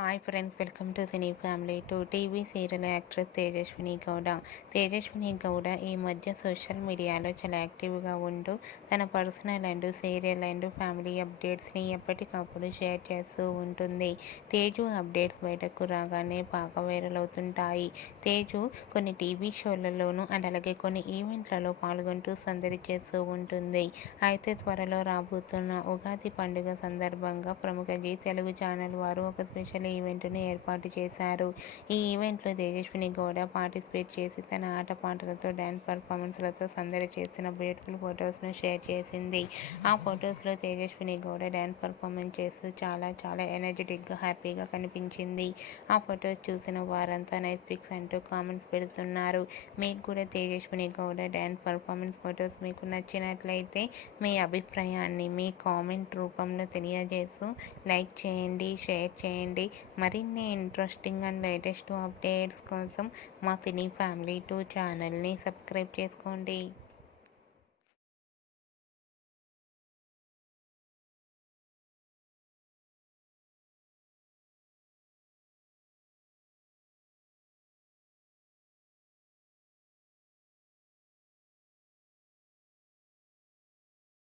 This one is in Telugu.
Hi friends, welcome to cine family. TV serial actress Tejaswini Gowda. Tejaswini Gowda ఈ మధ్య సోషల్ మీడియాలో చాలా యాక్టివ్గా ఉంటూ తన personal and serial and family అప్డేట్స్ని ఎప్పటికప్పుడు షేర్ చేస్తూ ఉంటుంది. తేజు అప్డేట్స్ బయటకు రాగానే బాగా వైరల్ అవుతుంటాయి. తేజు కొన్ని టీవీ షోలలోనూ అండ్ అలాగే కొన్ని ఈవెంట్లలో పాల్గొంటూ సందడి చేస్తూ ఉంటుంది. అయితే త్వరలో రాబోతున్న ఉగాది పండుగ సందర్భంగా ప్రముఖ జీ తెలుగు ఛానల్ వారు ఒక స్పెషల్ ఈవెంట్ను ఏర్పాటు చేశారు. ఈ ఈవెంట్లో తేజస్విని గౌడ పార్టిసిపేట్ చేసి తన ఆటపాటలతో డ్యాన్స్ పర్ఫార్మెన్స్లతో సందడి చేసిన బ్యూటిఫుల్ ఫొటోస్ను షేర్ చేసింది. ఆ ఫొటోస్లో తేజస్విని గౌడ డ్యాన్స్ పర్ఫార్మెన్స్ చేస్తూ చాలా ఎనర్జెటిక్గా హ్యాపీగా కనిపించింది. ఆ ఫొటోస్ చూసిన వారంతా నైస్ పిక్స్ అంటూ కామెంట్స్ పెడుతున్నారు. మీకు కూడా Tejaswini Gowda dance performance photos మీకు నచ్చినట్లయితే మీ అభిప్రాయాన్ని మీ కామెంట్ రూపంలో తెలియజేస్తూ లైక్ చేయండి, షేర్ చేయండి. మరిన్ని ఇంట్రెస్టింగ్ అండ్ లేటెస్ట్ అప్డేట్స్ కోసం మా సినీ ఫ్యామిలీ 2 ఛానల్ని సబ్స్క్రైబ్ చేసుకోండి.